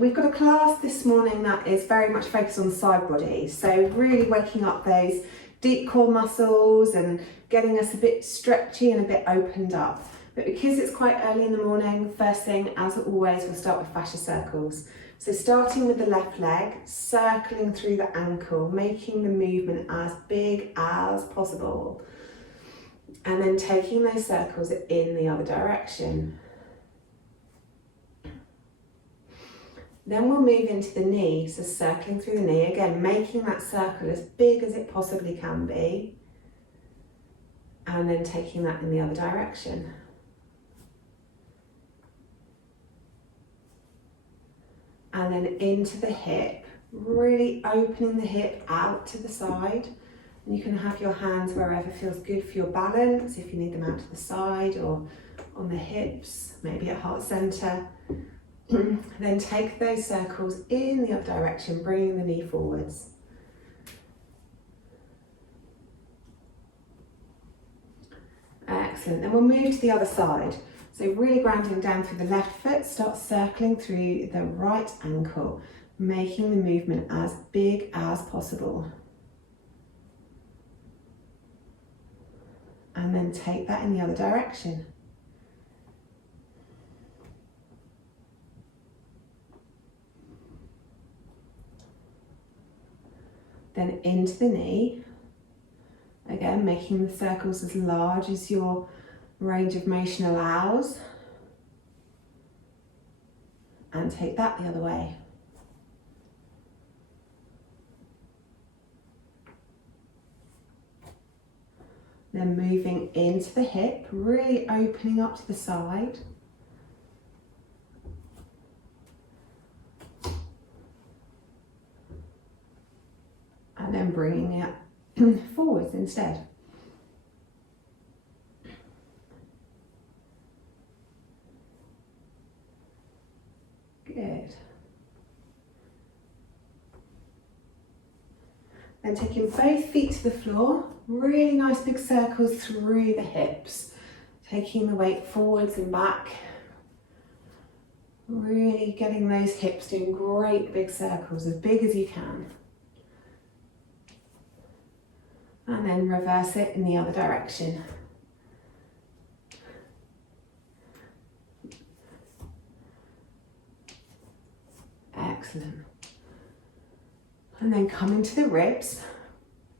we've got a class this morning that is very much focused on the side body. So really waking up those deep core muscles and getting us a bit stretchy and a bit opened up. But because it's quite early in the morning, first thing, as always, we'll start with fascia circles. So starting with the left leg, circling through the ankle, making the movement as big as possible. And then taking those circles in the other direction. Then we'll move into the knee, so circling through the knee, again, making that circle as big as it possibly can be. And then taking that in the other direction. And then into the hip, really opening the hip out to the side. And you can have your hands wherever feels good for your balance, if you need them out to the side or on the hips, maybe at heart center. Then take those circles in the other direction, bringing the knee forwards. Excellent. Then we'll move to the other side. So really grounding down through the left foot, start circling through the right ankle, making the movement as big as possible. And then take that in the other direction. Then into the knee. Again, making the circles as large as your range of motion allows. And take that the other way. Then moving into the hip, really opening up to the side. And then bringing it forwards instead. Good. Then taking both feet to the floor, really nice big circles through the hips. Taking the weight forwards and back. Really getting those hips doing great big circles, as big as you can. And then reverse it in the other direction. Excellent. And then coming to the ribs,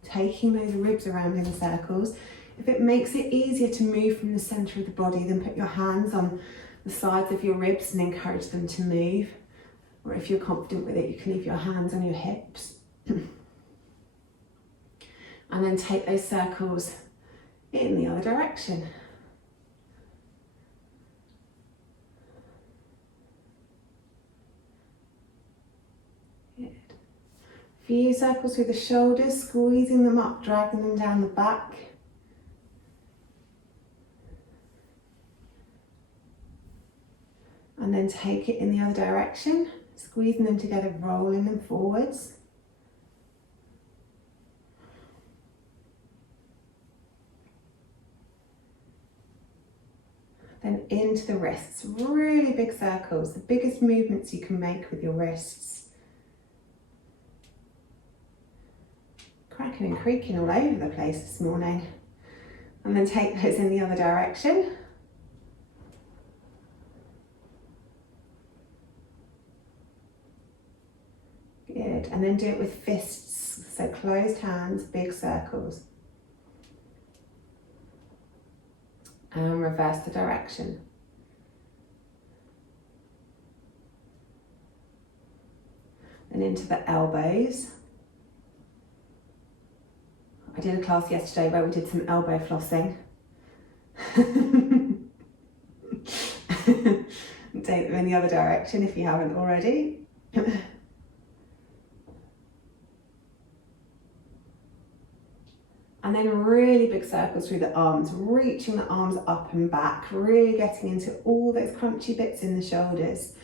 taking those ribs around in circles. If it makes it easier to move from the center of the body, then put your hands on the sides of your ribs and encourage them to move. Or if you're confident with it, you can leave your hands on your hips. And then take those circles in the other direction. Good. Few circles through the shoulders, squeezing them up, dragging them down the back. And then take it in the other direction, squeezing them together, rolling them forwards. Then into the wrists, really big circles, the biggest movements you can make with your wrists. Cracking and creaking all over the place this morning. And then take those in the other direction. Good, and then do it with fists, so closed hands, big circles. And reverse the direction. And into the elbows. I did a class yesterday where we did some elbow flossing. Take them in the other direction if you haven't already. And then really big circles through the arms, reaching the arms up and back, really getting into all those crunchy bits in the shoulders.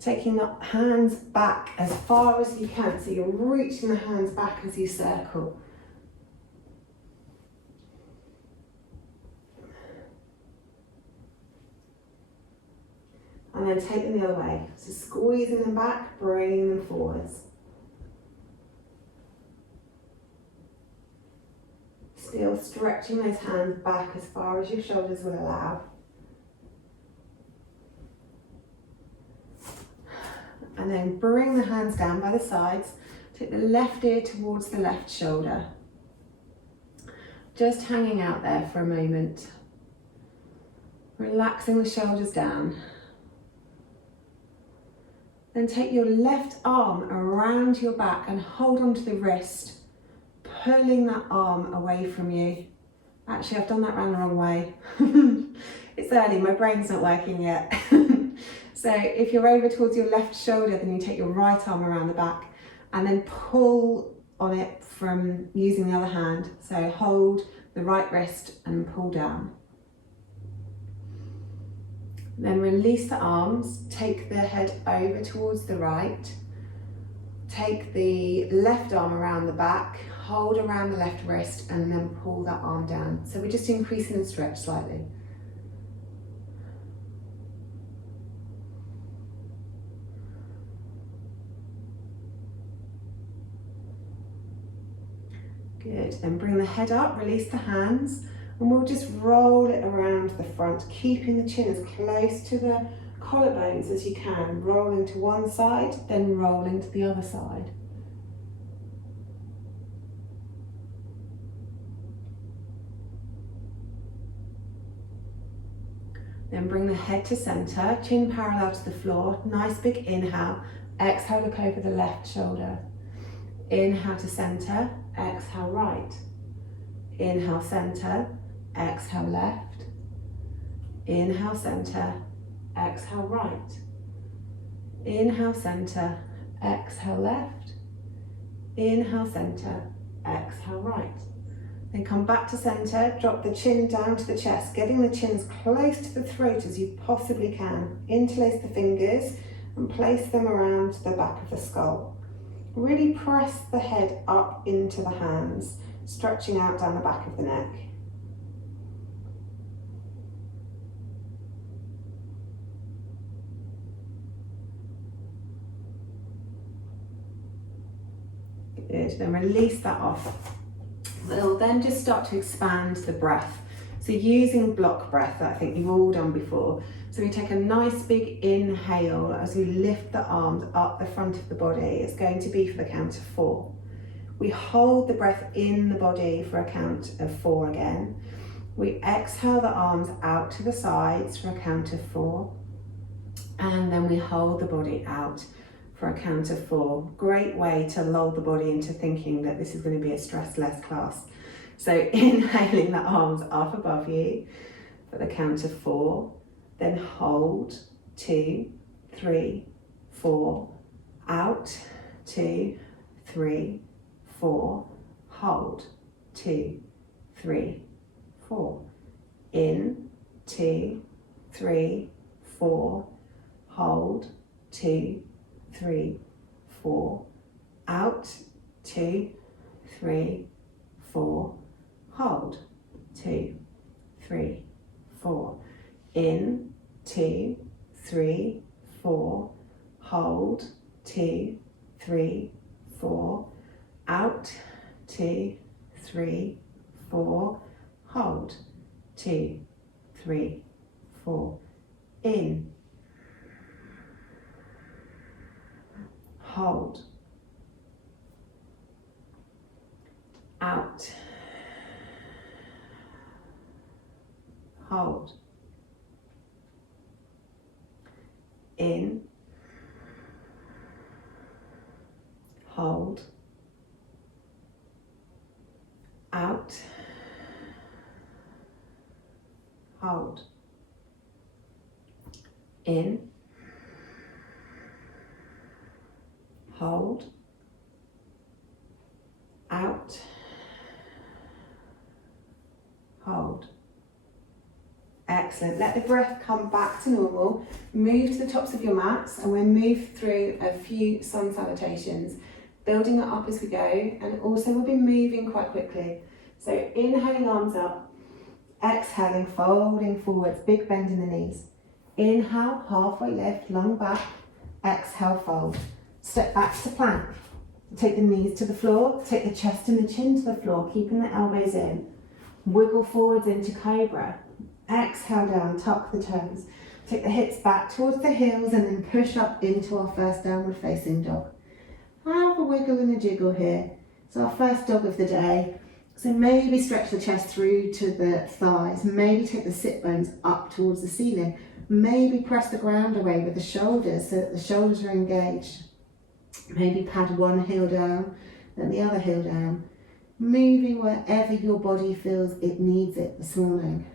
Taking the hands back as far as you can, so you're reaching the hands back as you circle. And and then take them the other way. So squeezing them back, bringing them forwards. Still stretching those hands back as far as your shoulders will allow. And then bring the hands down by the sides. Take the left ear towards the left shoulder. Just hanging out there for a moment. Relaxing the shoulders down. Then take your left arm around your back and hold onto the wrist, pulling that arm away from you. Actually, I've done that round the wrong way. It's early, my brain's not working yet. So if you're over towards your left shoulder, then you take your right arm around the back and then pull on it from using the other hand. So hold the right wrist and pull down. Then release the arms, take the head over towards the right, take the left arm around the back, hold around the left wrist and then pull that arm down. So we're just increasing the stretch slightly. Good, then bring the head up, release the hands, and we'll just roll it around the front, keeping the chin as close to the collarbones as you can. Rolling to one side, then rolling to the other side. Then bring the head to center, chin parallel to the floor. Nice big inhale. Exhale, look over the left shoulder. Inhale to center, exhale right. Inhale center, exhale left. Inhale center, exhale right. Inhale center, exhale left. Inhale center, exhale right. Then come back to center, drop the chin down to the chest, getting the chin as close to the throat as you possibly can. Interlace the fingers and place them around the back of the skull. Really press the head up into the hands, stretching out down the back of the neck. Good, then release that off. We'll then just start to expand the breath. So using block breath that I think you've all done before. So we take a nice big inhale as we lift the arms up the front of the body. It's going to be for the count of 4. We hold the breath in the body for a count of 4 again. We exhale the arms out to the sides for a count of 4. And then we hold the body out for a count of 4. Great way to lull the body into thinking that this is going to be a stress-less class. So inhaling the arms up above you for the count of 4. Then hold, 2, 3, 4, out, 2, 3, 4, hold, 2, 3, 4, in, 2, 3, 4, hold, 2, 3, 4, out, 2, 3, 4, hold, 2, 3, 4, in, 2, 3, 4, hold, 2, 3, 4, out, 2, 3, 4, hold, 2, 3, 4, in, hold, out, hold, in, hold, out, hold, in, hold, out, hold. Excellent. Let the breath come back to normal. Move to the tops of your mats and we'll move through a few sun salutations, building it up as we go, and also we'll be moving quite quickly. So inhaling arms up, exhaling, folding forwards, big bend in the knees. Inhale, halfway lift, long back. Exhale, fold. Step back to plank. Take the knees to the floor, take the chest and the chin to the floor, keeping the elbows in. Wiggle forwards into cobra. Exhale down, tuck the toes. Take the hips back towards the heels and then push up into our first downward facing dog. Have a wiggle and a jiggle here. It's our first dog of the day. So maybe stretch the chest through to the thighs. Maybe take the sit bones up towards the ceiling. Maybe press the ground away with the shoulders so that the shoulders are engaged. Maybe pad one heel down, then the other heel down. Moving wherever your body feels it needs it this morning.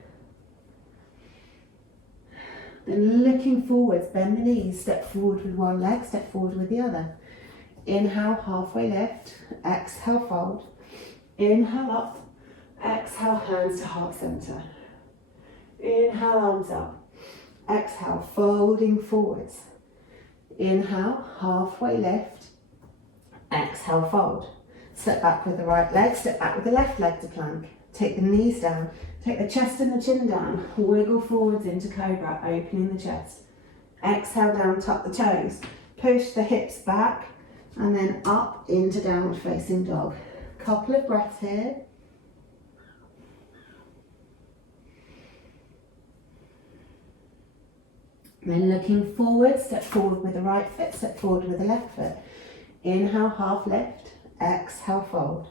Then looking forwards, bend the knees, step forward with one leg, step forward with the other. Inhale, halfway lift, exhale, fold. Inhale up, exhale, hands to heart center. Inhale, arms up. Exhale, folding forwards. Inhale, halfway lift. Exhale, fold. Step back with the right leg, step back with the left leg to plank. Take the knees down, take the chest and the chin down. Wiggle forwards into cobra, opening the chest. Exhale down, tuck the toes. Push the hips back and then up into downward facing dog. Couple of breaths here. Then looking forward, step forward with the right foot, step forward with the left foot. Inhale, half lift, exhale, fold.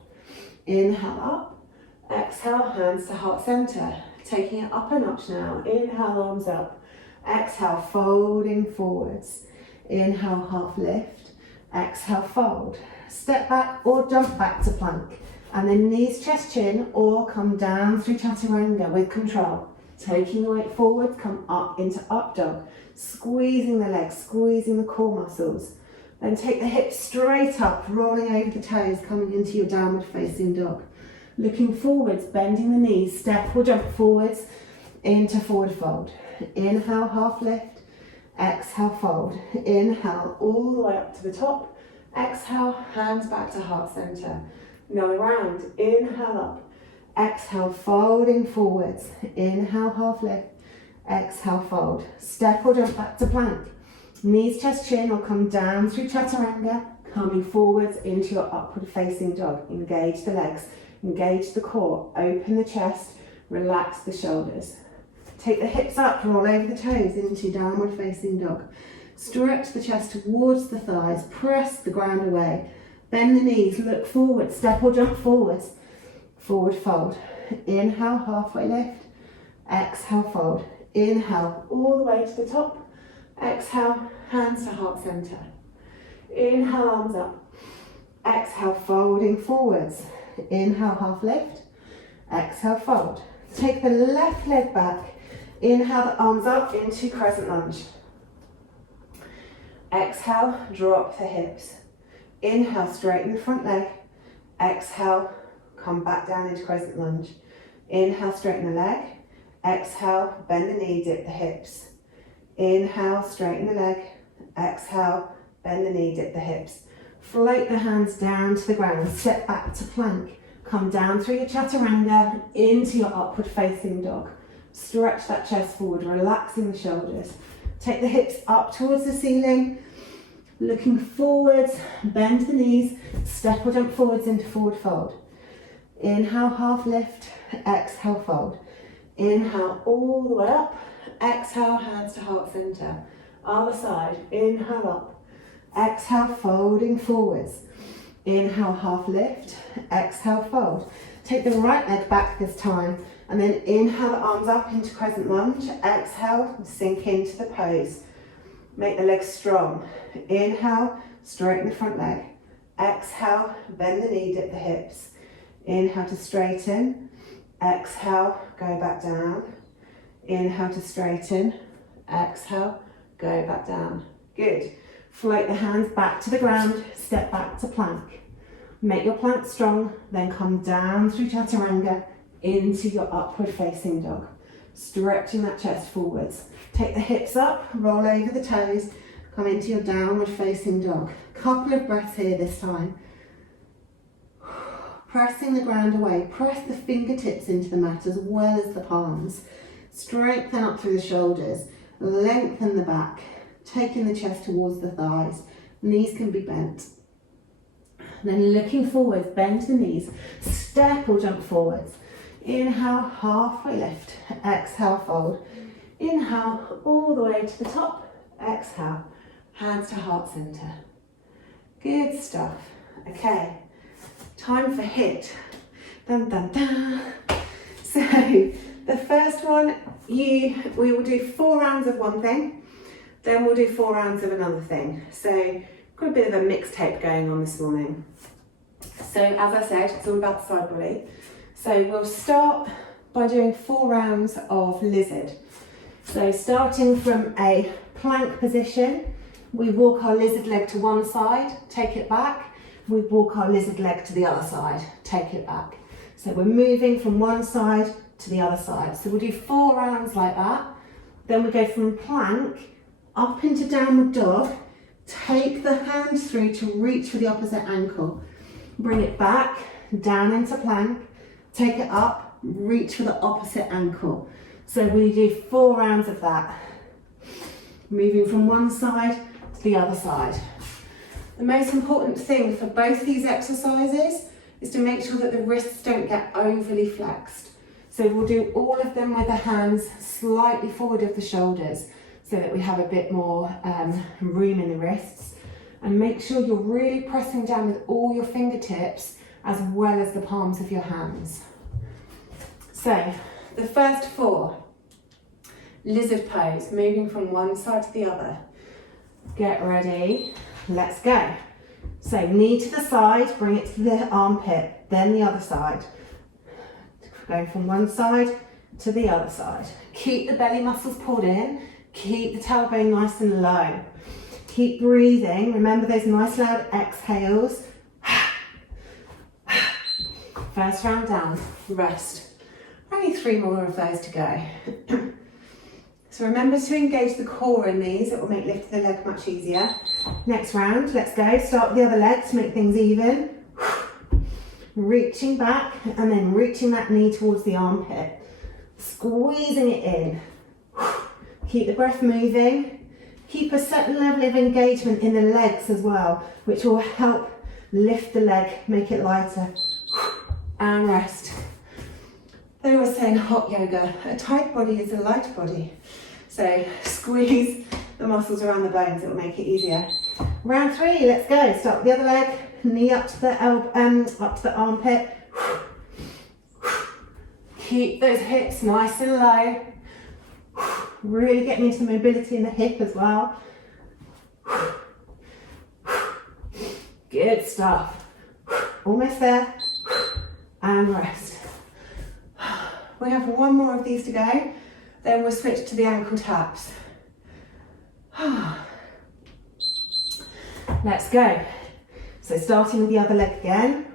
Inhale up, exhale, hands to heart center. Taking it up a notch now. Inhale, arms up. Exhale, folding forwards. Inhale, half lift. Exhale, fold. Step back or jump back to plank. And then knees, chest, chin, or come down through chaturanga with control. Taking the weight forward, come up into up dog. Squeezing the legs, squeezing the core muscles. Then take the hips straight up, rolling over the toes, coming into your downward facing dog. Looking forwards, bending the knees, step or jump forwards into forward fold. Inhale, half lift. Exhale, fold. Inhale, all the way up to the top. Exhale, hands back to heart center. Another round. Inhale up. Exhale, folding forwards. Inhale, half lift. Exhale, fold. Step or jump back to plank. Knees, chest, chin, or come down through chaturanga. Coming forwards into your upward facing dog. Engage the legs. Engage the core. Open the chest. Relax the shoulders. Take the hips up, roll over the toes into downward facing dog. Stretch the chest towards the thighs. Press the ground away. Bend the knees, look forward, step or jump forwards. Forward fold. Inhale, halfway lift. Exhale, fold. Inhale, all the way to the top. Exhale, hands to heart center. Inhale, arms up. Exhale, folding forwards. Inhale, half lift. Exhale, fold. Take the left leg back. Inhale the arms up into crescent lunge. Exhale, drop the hips. Inhale, straighten the front leg. Exhale, come back down into crescent lunge. Inhale, straighten the leg. Exhale, bend the knee, dip the hips. Inhale, straighten the leg. Exhale, bend the knee, dip the hips. Float the hands down to the ground. Step back to plank. Come down through your chaturanga into your upward facing dog. Stretch that chest forward, relaxing the shoulders. Take the hips up towards the ceiling. Looking forwards, bend the knees, step or jump forwards into forward fold. Inhale, half lift, exhale, fold. Inhale, all the way up. Exhale, hands to heart center. Other side, inhale up. Exhale, folding forwards. Inhale, half lift, exhale, fold. Take the right leg back this time, and then inhale the arms up into crescent lunge. Exhale, sink into the pose. Make the legs strong. Inhale, straighten the front leg. Exhale, bend the knee, dip the hips. Inhale to straighten. Exhale, go back down. Inhale to straighten. Exhale, go back down. Good. Float the hands back to the ground, step back to plank. Make your plank strong, then come down through chaturanga into your upward facing dog. Stretching that chest forwards. Take the hips up, roll over the toes, come into your downward facing dog. Couple of breaths here this time. Pressing the ground away, press the fingertips into the mat as well as the palms. Strengthen up through the shoulders. Lengthen the back, taking the chest towards the thighs. Knees can be bent. And then looking forwards, bend the knees, step or jump forwards. Inhale, halfway lift. Exhale, fold. Inhale, all the way to the top. Exhale, hands to heart center. Good stuff. Okay, time for HIIT. Dun, dun, dun. So the first one, we will do 4 rounds of one thing, then we'll do 4 rounds of another thing. So got a bit of a mixtape going on this morning. So as I said, it's all about the side body. So we'll start by doing 4 rounds of lizard. So starting from a plank position, we walk our lizard leg to one side, take it back. We walk our lizard leg to the other side, take it back. So we're moving from one side to the other side. So we'll do 4 rounds like that. Then we go from plank up into downward dog. Take the hands through to reach for the opposite ankle. Bring it back, down into plank. Take it up, reach for the opposite ankle. So we do 4 rounds of that. Moving from one side to the other side. The most important thing for both these exercises is to make sure that the wrists don't get overly flexed. So we'll do all of them with the hands slightly forward of the shoulders so that we have a bit more room in the wrists. And make sure you're really pressing down with all your fingertips as well as the palms of your hands. So the first 4, lizard pose, moving from one side to the other. Get ready, let's go. So knee to the side, bring it to the armpit, then the other side. Going from one side to the other side. Keep the belly muscles pulled in, keep the tailbone nice and low. Keep breathing, remember those nice loud exhales. First round down, rest. Only 3 more of those to go. So remember to engage the core in these, it will make lifting the leg much easier. Next round, let's go. Start with the other leg to make things even. Reaching back and then reaching that knee towards the armpit. Squeezing it in. Keep the breath moving. Keep a certain level of engagement in the legs as well, which will help lift the leg, make it lighter. And rest. They were saying hot yoga, a tight body is a light body. So squeeze the muscles around the bones, it will make it easier. Round 3, let's go. Start with the other leg, knee up to the up to the armpit. Keep those hips nice and low. Really getting into the mobility in the hip as well. Good stuff. Almost there. And rest. We have 1 more of these to go, then we'll switch to the ankle taps. Let's go. So starting with the other leg again.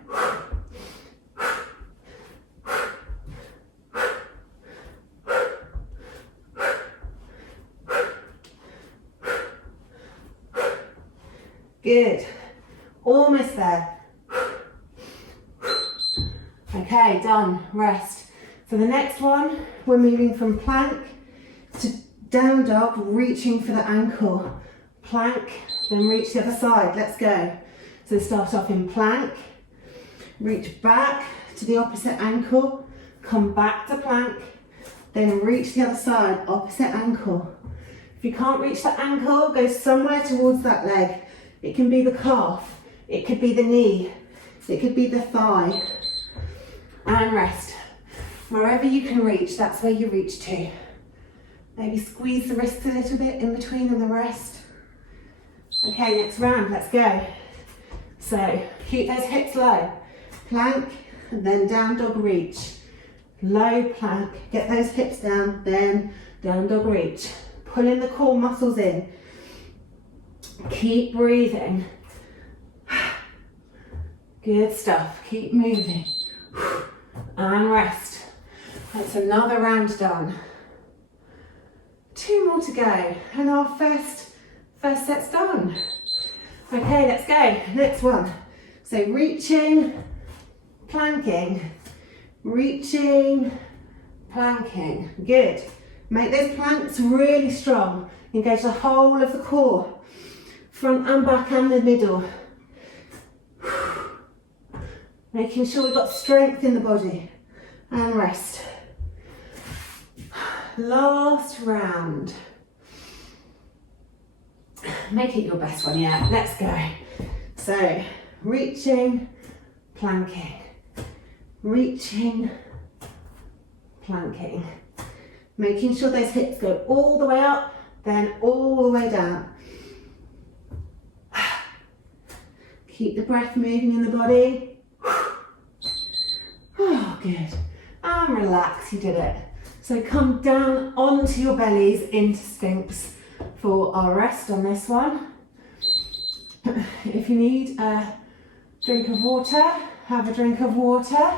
Good. Almost there. Okay, done. Rest. For the next one, we're moving from plank to down dog, reaching for the ankle. Plank, then reach the other side. Let's go. So start off in plank, reach back to the opposite ankle, come back to plank, then reach the other side, opposite ankle. If you can't reach the ankle, go somewhere towards that leg. It can be the calf, it could be the knee, it could be the thigh. And rest. Wherever you can reach, that's where you reach to. Maybe squeeze the wrists a little bit in between and the rest. Okay, next round, let's go. So keep those hips low. Plank, and then down dog reach. Low plank, get those hips down, then down dog reach. Pulling the core muscles in. Keep breathing. Good stuff, keep moving. And rest. That's another round done. 2 more to go, and our first set's done. Okay, let's go. Next one. So reaching, planking, reaching, planking. Good. Make those planks really strong. Engage the whole of the core, front and back and the middle. Making sure we've got strength in the body. And rest. Last round. Make it your best one, yeah. Let's go. So, reaching, planking. Reaching, planking. Making sure those hips go all the way up, then all the way down. Keep the breath moving in the body. Oh, good. And relax, you did it. So come down onto your bellies into Sphinx for our rest on this one. If you need a drink of water, have a drink of water.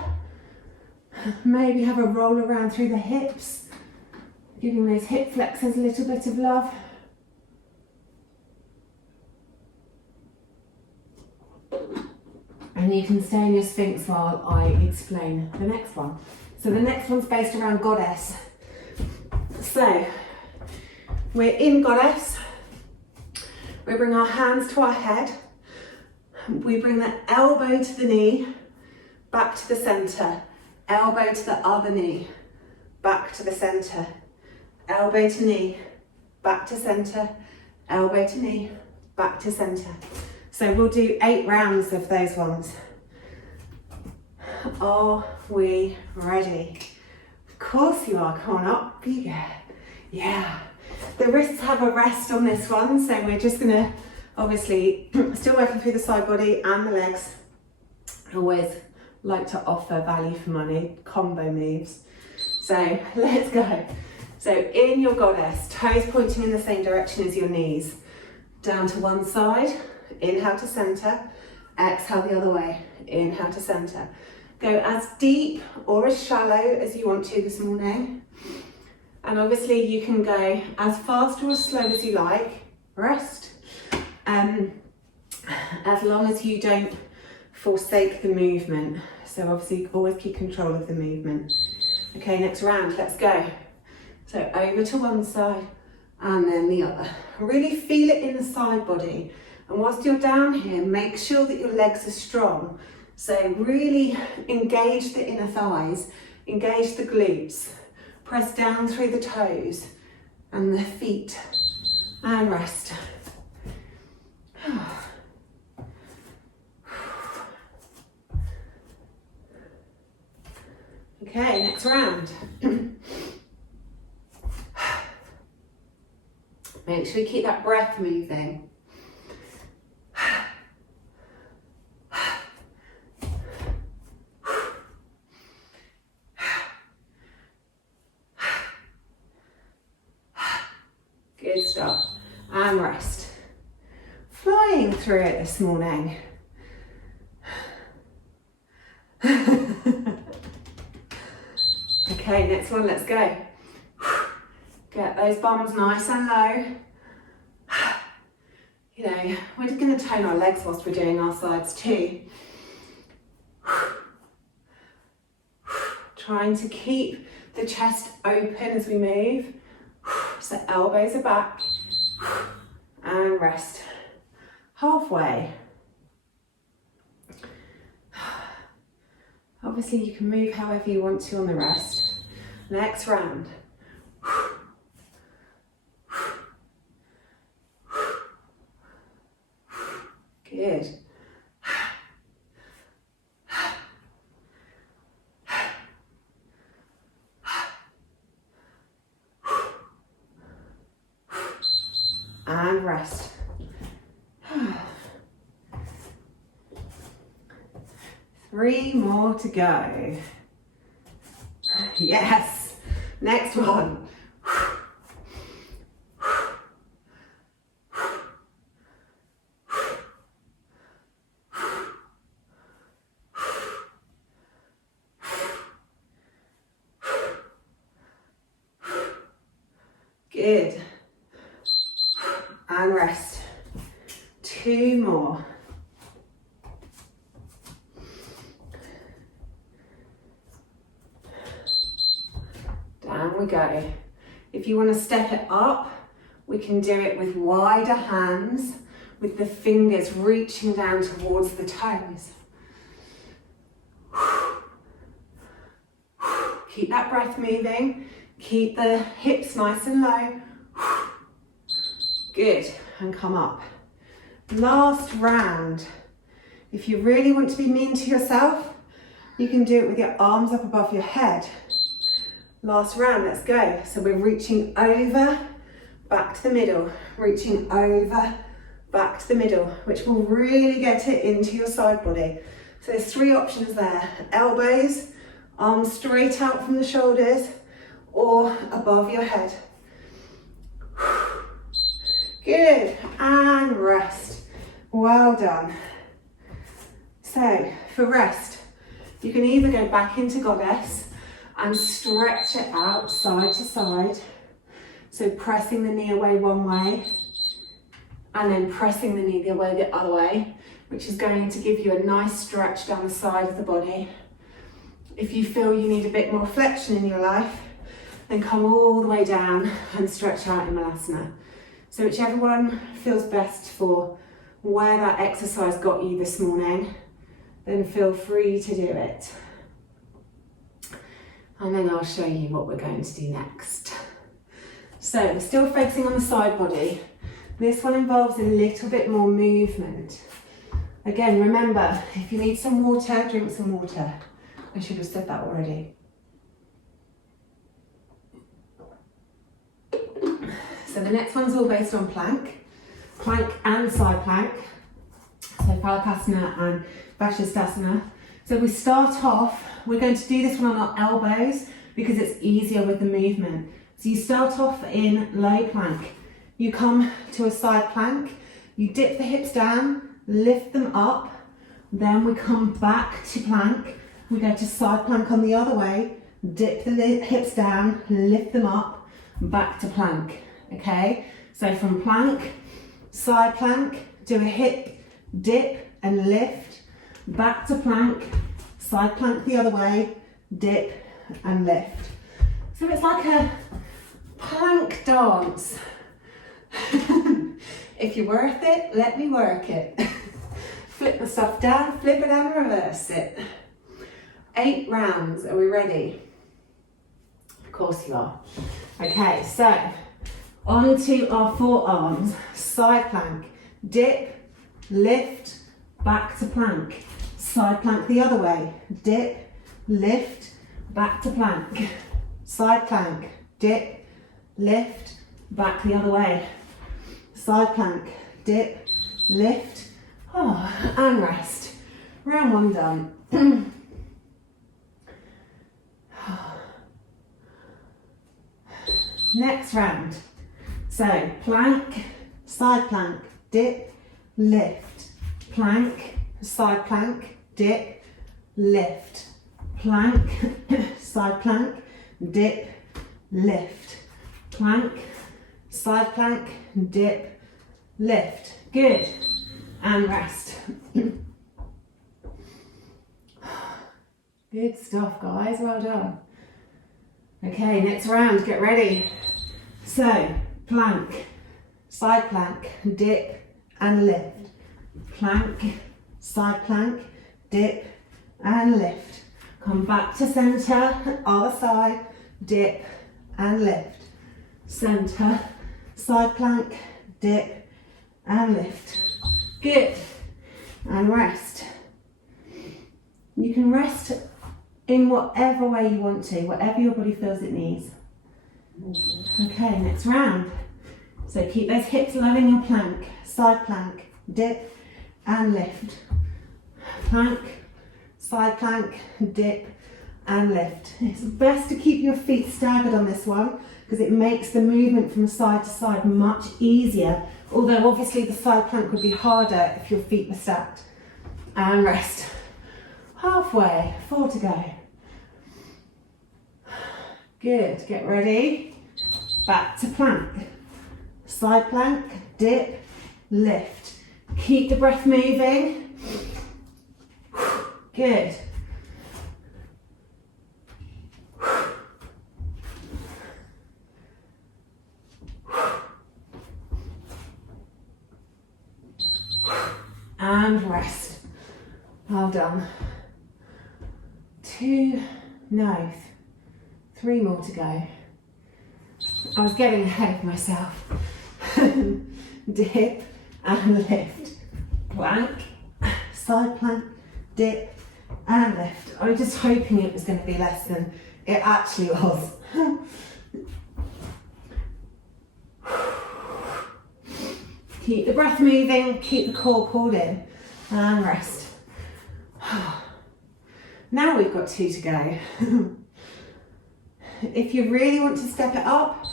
Maybe have a roll around through the hips, giving those hip flexors a little bit of love. And you can stay in your Sphinx while I explain the next one. So the next one's based around Goddess. So we're in Goddess. We bring our hands to our head. We bring the elbow to the knee, back to the centre. Elbow to the other knee, back to the centre. Elbow to knee, back to centre. Elbow to knee, back to centre. So we'll do 8 rounds of those ones. Are we ready? Of course you are. Come on up, bigger. Yeah. The wrists have a rest on this one, so we're just gonna, obviously, still working through the side body and the legs. Always like to offer value for money, combo moves. So let's go. So in your Goddess, toes pointing in the same direction as your knees. Down to one side, inhale to center, exhale the other way, inhale to center. Go as deep or as shallow as you want to this morning. And obviously you can go as fast or as slow as you like. Rest. As long as you don't forsake the movement. So obviously always keep control of the movement. Okay, next round, let's go. So over to one side and then the other. Really feel it in the side body. And whilst you're down here, make sure that your legs are strong. So really engage the inner thighs, engage the glutes. Press down through the toes and the feet and rest. Okay, next round. Make sure you keep that breath moving. Good stuff. And rest. Flying through it this morning. Okay, next one, let's go. Get those bums nice and low. You know, we're going to tone our legs whilst we're doing our sides too. Trying to keep the chest open as we move. So elbows are back. And rest. Halfway. Obviously you can move however you want to on the rest. Next round. Good. And rest. 3 more to go. Yes. Next one. Good. And rest. 2 more. Down we go. If you want to step it up, we can do it with wider hands, with the fingers reaching down towards the toes. Keep that breath moving. Keep the hips nice and low. Good, and come up. Last round. If you really want to be mean to yourself, you can do it with your arms up above your head. Last round, let's go. So we're reaching over, back to the middle, reaching over, back to the middle, which will really get it into your side body. So there's 3 options there. Elbows, arms straight out from the shoulders, or above your head. Good, and rest. Well done. So for rest, you can either go back into goddess and stretch it out side to side. So pressing the knee away one way and then pressing the knee away the other way, which is going to give you a nice stretch down the side of the body. If you feel you need a bit more flexion in your life, then come all the way down and stretch out in Malasana. So whichever one feels best for where that exercise got you this morning, then feel free to do it. And then I'll show you what we're going to do next. So we're still focusing on the side body. This one involves a little bit more movement. Again, remember, if you need some water, drink some water. I should have said that already. So the next one's all based on plank and side plank. So Palakasana and Vashisthasana. So we start off, we're going to do this one on our elbows because it's easier with the movement. So you start off in low plank. You come to a side plank, you dip the hips down, lift them up, then we come back to plank. We go to side plank on the other way, dip the hips down, lift them up, back to plank, okay? So from plank, side plank, do a hip, dip and lift, back to plank, side plank the other way, dip and lift. So it's like a plank dance. If you're worth it, let me work it. Flip the stuff down, flip it and reverse it. 8 rounds, are we ready? Of course you are. Okay, so onto our forearms, side plank, dip, lift, back to plank, side plank the other way, dip, lift, back to plank, side plank, dip, lift, back the other way, side plank, dip, lift, and rest. Round 1 done. Next round. So plank, side plank, dip, lift, plank, side plank, dip, lift, plank, side plank, dip, lift, plank, side plank, dip, lift. Good. And rest. Good stuff, guys. Well done. Okay, next round. Get ready. So, plank, side plank, dip and lift. Plank, side plank, dip and lift. Come back to centre, other side, dip and lift. Centre, side plank, dip and lift. Good. And rest. You can rest in whatever way you want to, whatever your body feels it needs. Okay, next round. So keep those hips low in your plank, side plank, dip and lift. Plank, side plank, dip and lift. It's best to keep your feet staggered on this one because it makes the movement from side to side much easier. Although obviously the side plank would be harder if your feet were stacked. And rest. Halfway, 4 to go. Good, get ready. Back to plank. Side plank, dip, lift. Keep the breath moving. Good. and rest. Well done. 2, no, 3 more to go. I was getting ahead of myself. Dip and lift. Plank, side plank, dip and lift. I was just hoping it was going to be less than it actually was. Keep the breath moving, keep the core pulled in, and rest. Now we've got 2 to go. If you really want to step it up,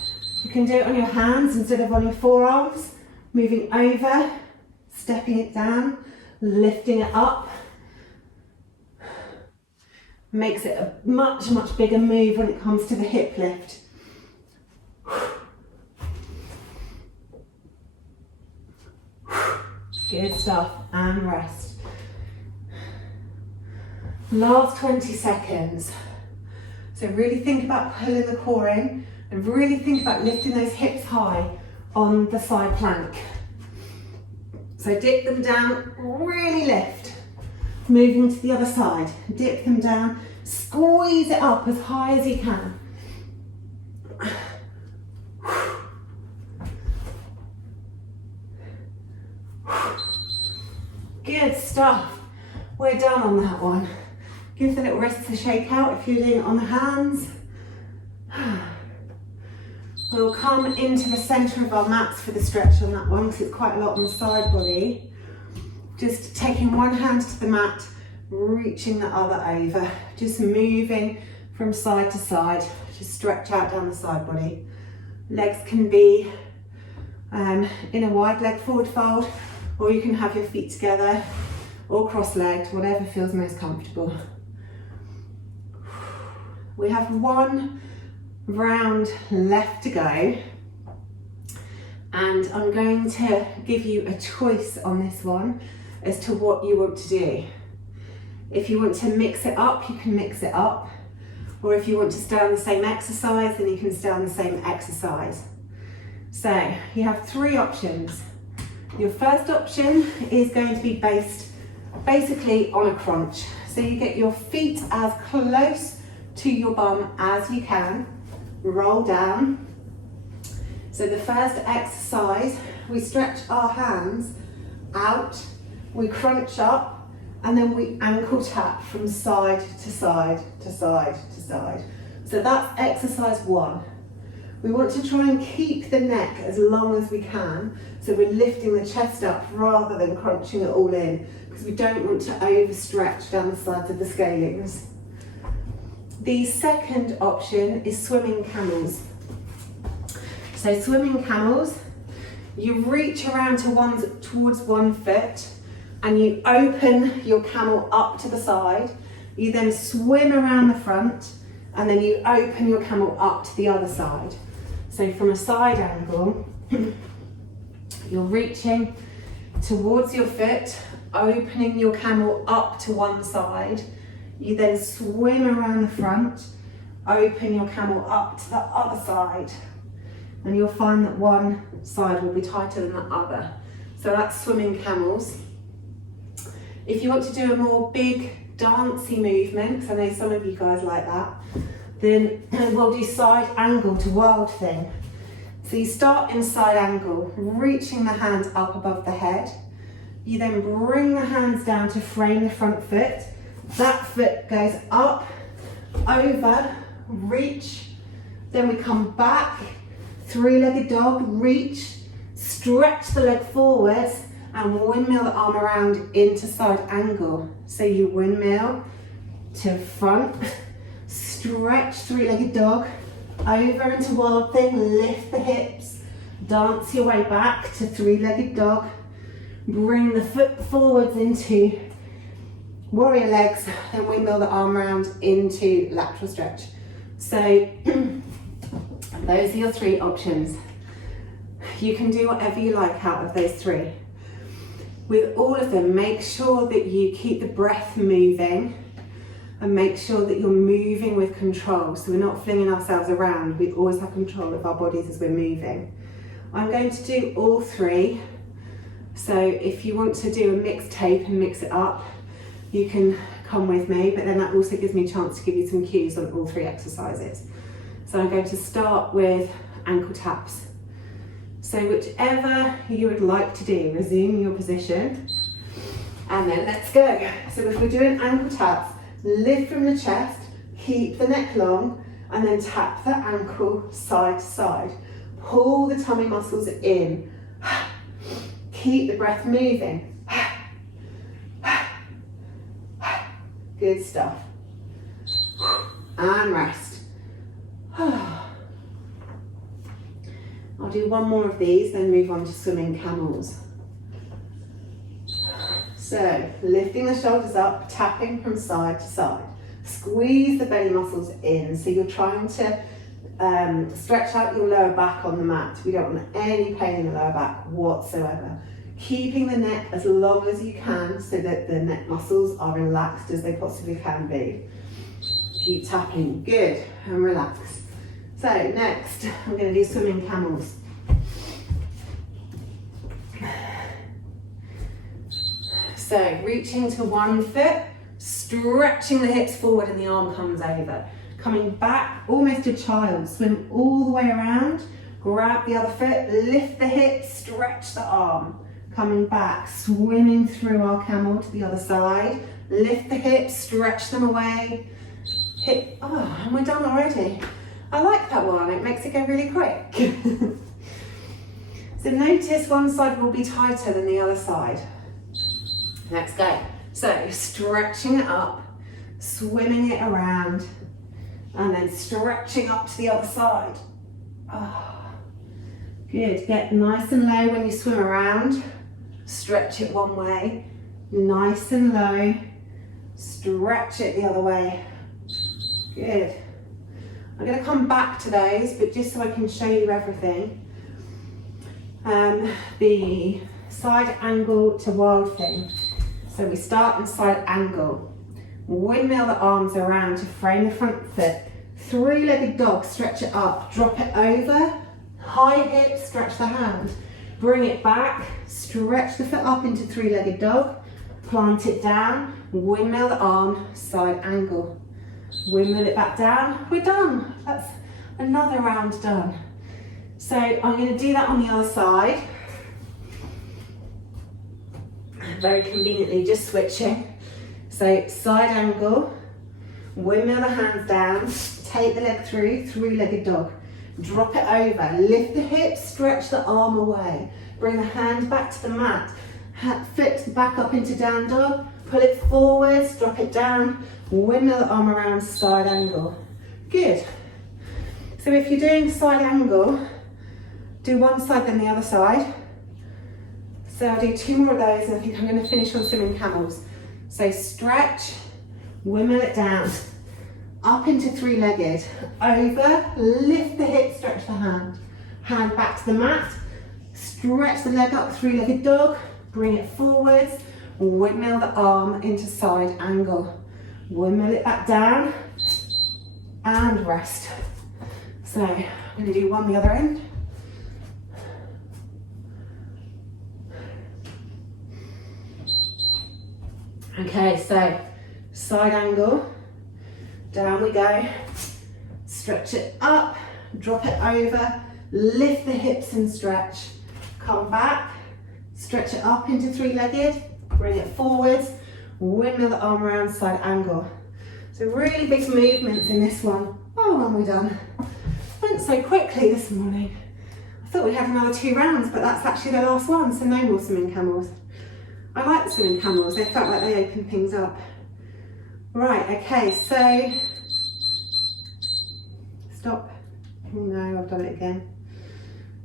you can do it on your hands instead of on your forearms, moving over, stepping it down, lifting it up. Makes it a much, much bigger move when it comes to the hip lift. Good stuff, and rest. Last 20 seconds. So really think about pulling the core in and really think about lifting those hips high on the side plank. So dip them down, really lift. Moving to the other side, dip them down, squeeze it up as high as you can. Good stuff. We're done on that one. Give the little wrists a shake out if you're doing it on the hands. We'll come into the centre of our mats for the stretch on that one because it's quite a lot on the side body. Just taking one hand to the mat, reaching the other over. Just moving from side to side. Just stretch out down the side body. Legs can be in a wide leg forward fold, or you can have your feet together or cross-legged, whatever feels most comfortable. We have 1 round left to go, and I'm going to give you a choice on this one as to what you want to do. If you want to mix it up, you can mix it up, or if you want to stay on the same exercise, then you can stay on the same exercise. So you have 3 options. Your first option is going to be based basically on a crunch. So you get your feet as close to your bum as you can, roll down. So the first exercise, we stretch our hands out, we crunch up, and then we ankle tap from side to side to side to side. So that's exercise 1. We want to try and keep the neck as long as we can, so we're lifting the chest up rather than crunching it all in, because we don't want to overstretch down the sides of the scalings. The second option is swimming camels. So swimming camels, you reach around towards one foot and you open your camel up to the side. You then swim around the front and then you open your camel up to the other side. So from a side angle, you're reaching towards your foot, opening your camel up to one side. You then swim around the front, open your camel up to the other side, and you'll find that one side will be tighter than the other. So that's swimming camels. If you want to do a more big dancey movement, because I know some of you guys like that, then we'll do side angle to wild thing. So you start in side angle, reaching the hands up above the head. You then bring the hands down to frame the front foot. That foot goes up, over, reach. Then we come back, 3-legged dog, reach, stretch the leg forwards and windmill the arm around into side angle. So you windmill to front, stretch 3-legged dog, over into wild thing, lift the hips, dance your way back to 3-legged dog, bring the foot forwards into warrior legs, then windmill the arm around into lateral stretch. So those are your 3 options. You can do whatever you like out of those 3. With all of them, make sure that you keep the breath moving and make sure that you're moving with control. So we're not flinging ourselves around. We always have control of our bodies as we're moving. I'm going to do all 3 So if you want to do a mixed tape and mix it up, you can come with me, but then that also gives me a chance to give you some cues on all 3 exercises. So I'm going to start with ankle taps. So whichever you would like to do, resume your position, and then let's go. So if we're doing ankle taps, lift from the chest, keep the neck long, and then tap the ankle side to side. Pull the tummy muscles in. Keep the breath moving. Good stuff. And rest. I'll do one more of these, then move on to swimming camels. So, lifting the shoulders up, tapping from side to side. Squeeze the belly muscles in, so you're trying to stretch out your lower back on the mat. We don't want any pain in the lower back whatsoever. Keeping the neck as long as you can so that the neck muscles are relaxed as they possibly can be. Keep tapping, good, and relax. So next, I'm going to do swimming camels. So reaching to one foot, stretching the hips forward and the arm comes over. Coming back, almost a child, swim all the way around, grab the other foot, lift the hips, stretch the arm. Coming back, swimming through our camel to the other side, lift the hips, stretch them away. Hip, oh, and we're done already. I like that one, it makes it go really quick. So notice one side will be tighter than the other side. Let's go. So stretching it up, swimming it around, and then stretching up to the other side. Oh, good, get nice and low when you swim around. Stretch it one way, nice and low, stretch it the other way. Good. I'm going to come back to those, but just so I can show you everything. The side angle to wild thing. So we start in side angle. Windmill the arms around to frame the front foot. 3-legged dog, stretch it up, drop it over. High hips, stretch the hand. Bring it back, stretch the foot up into 3-legged dog. Plant it down, windmill the arm, side angle. Windmill it back down, we're done. That's another round done. So I'm going to do that on the other side. Very conveniently, just switching. So side angle, windmill the hands down, take the leg through, 3-legged dog. Drop it over, lift the hips, stretch the arm away. Bring the hand back to the mat. Foot back up into down dog, pull it forwards, drop it down, windmill the arm around, side angle. Good. So if you're doing side angle, do one side then the other side. So I'll do 2 more of those and I think I'm going to finish on swimming camels. So stretch, windmill it down, up into 3-legged, over, lift the hip, stretch the hand. Hand back to the mat, stretch the leg up, 3-legged dog, bring it forwards, windmill the arm into side angle. Windmill it back down, and rest. So I'm going to do one the other end. Okay, so side angle, down we go, stretch it up, drop it over, lift the hips and stretch, come back, stretch it up into 3-legged, bring it forwards, windmill the arm around, side angle. So really big movements in this one. Oh, and we're done. Went so quickly this morning. I thought we had another 2 rounds, but that's actually the last one, so no more swimming camels. I like the swimming camels, they felt like they opened things up. Right, okay, so, stop. Oh no, I've done it again.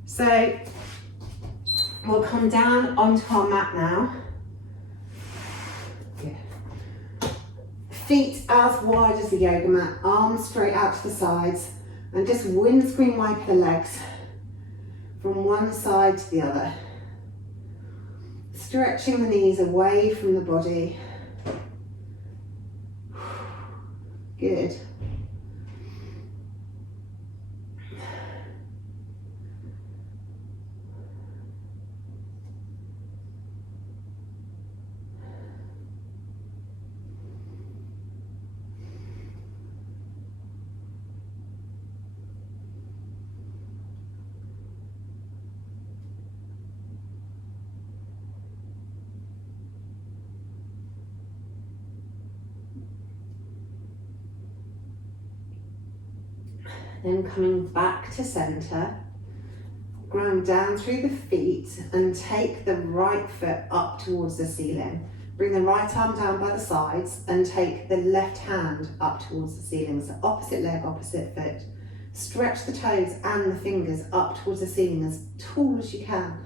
So, we'll come down onto our mat now. Good. Feet as wide as the yoga mat, arms straight out to the sides, and just windscreen wipe the legs from one side to the other. Stretching the knees away from the body. Good. Then coming back to center, ground down through the feet and take the right foot up towards the ceiling. Bring the right arm down by the sides and take the left hand up towards the ceiling. So opposite leg, opposite foot. Stretch the toes and the fingers up towards the ceiling as tall as you can.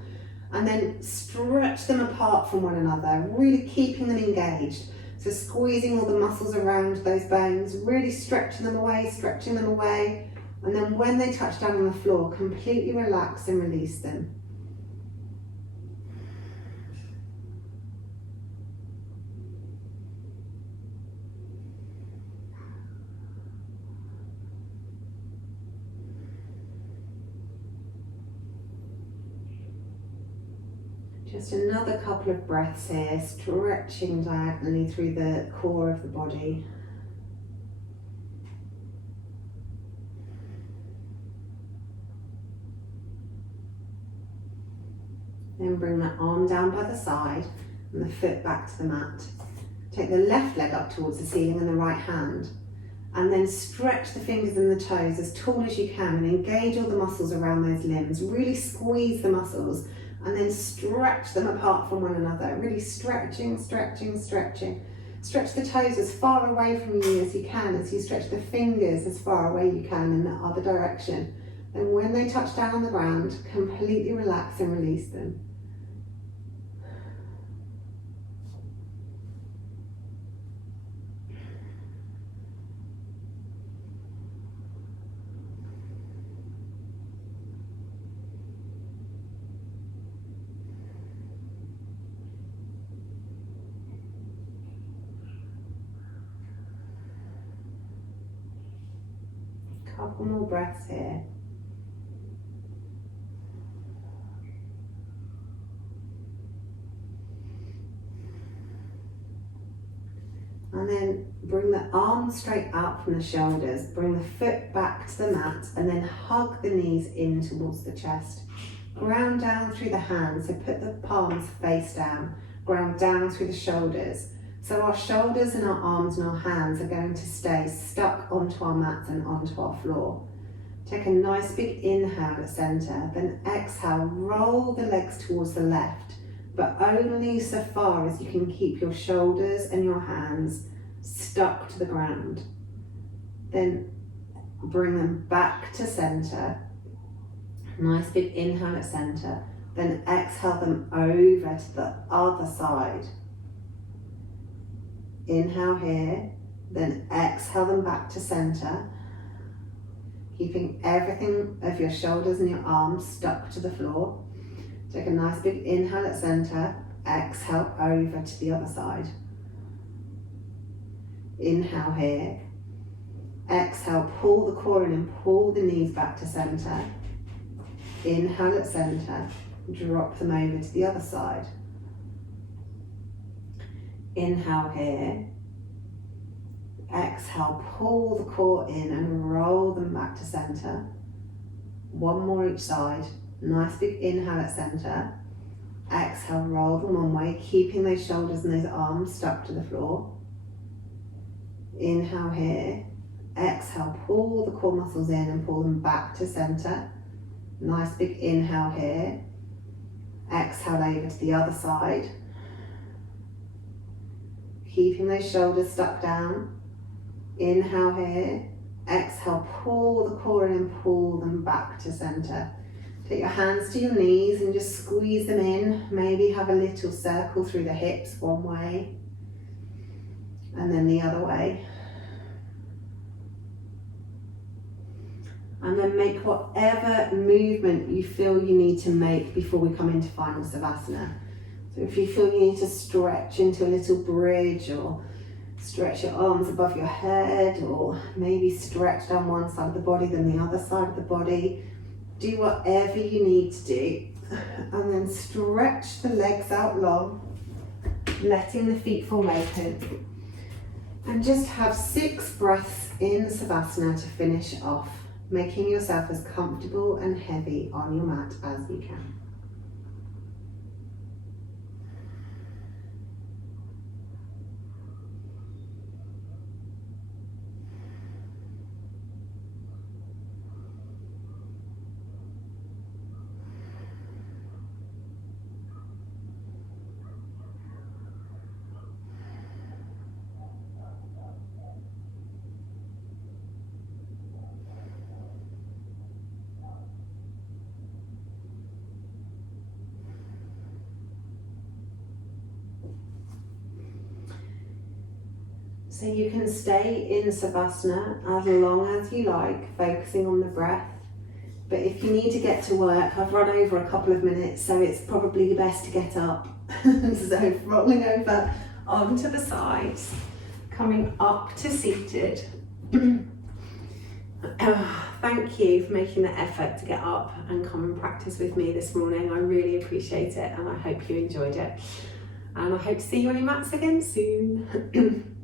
And then stretch them apart from one another, really keeping them engaged. So squeezing all the muscles around those bones, really stretching them away, stretching them away. And then when they touch down on the floor, completely relax and release them. Just another couple of breaths here, stretching diagonally through the core of the body. Then bring that arm down by the side and the foot back to the mat. Take the left leg up towards the ceiling and the right hand. And then stretch the fingers and the toes as tall as you can and engage all the muscles around those limbs. Really squeeze the muscles and then stretch them apart from one another. Really stretching, stretching, stretching. Stretch the toes as far away from you as you can as you stretch the fingers as far away you can in the other direction. And when they touch down on the ground, completely relax and release them. Couple more breaths here. And then bring the arms straight out from the shoulders, bring the foot back to the mat and then hug the knees in towards the chest. Ground down through the hands, so put the palms face down, ground down through the shoulders. So our shoulders and our arms and our hands are going to stay stuck onto our mats and onto our floor. Take a nice big inhale at center, then exhale, roll the legs towards the left, but only so far as you can keep your shoulders and your hands stuck to the ground. Then bring them back to center. Nice big inhale at center, then exhale them over to the other side. Inhale here, then exhale them back to center, keeping everything of your shoulders and your arms stuck to the floor. Take a nice big inhale at center, exhale over to the other side. Inhale here, exhale, pull the core in and pull the knees back to center. Inhale at center, drop them over to the other side. Inhale here, exhale, pull the core in and roll them back to center. One more each side. Nice big inhale at center. Exhale, roll them one way, keeping those shoulders and those arms stuck to the floor. Inhale here, exhale, pull the core muscles in and pull them back to center. Nice big inhale here. Exhale over to the other side. Keeping those shoulders stuck down. Inhale here. Exhale, pull the core in and pull them back to center. Take your hands to your knees and just squeeze them in. Maybe have a little circle through the hips one way and then the other way. And then make whatever movement you feel you need to make before we come into final Savasana. So if you feel you need to stretch into a little bridge or stretch your arms above your head or maybe stretch down one side of the body then the other side of the body, do whatever you need to do. And then stretch the legs out long, letting the feet fall open. And just have 6 breaths in Savasana to finish off, making yourself as comfortable and heavy on your mat as you can. So you can stay in Savasana as long as you like, focusing on the breath. But if you need to get to work, I've run over a couple of minutes, so it's probably best to get up. So rolling over onto the sides, coming up to seated. Thank you for making the effort to get up and come and practice with me this morning. I really appreciate it, and I hope you enjoyed it. And I hope to see you on your mats again soon.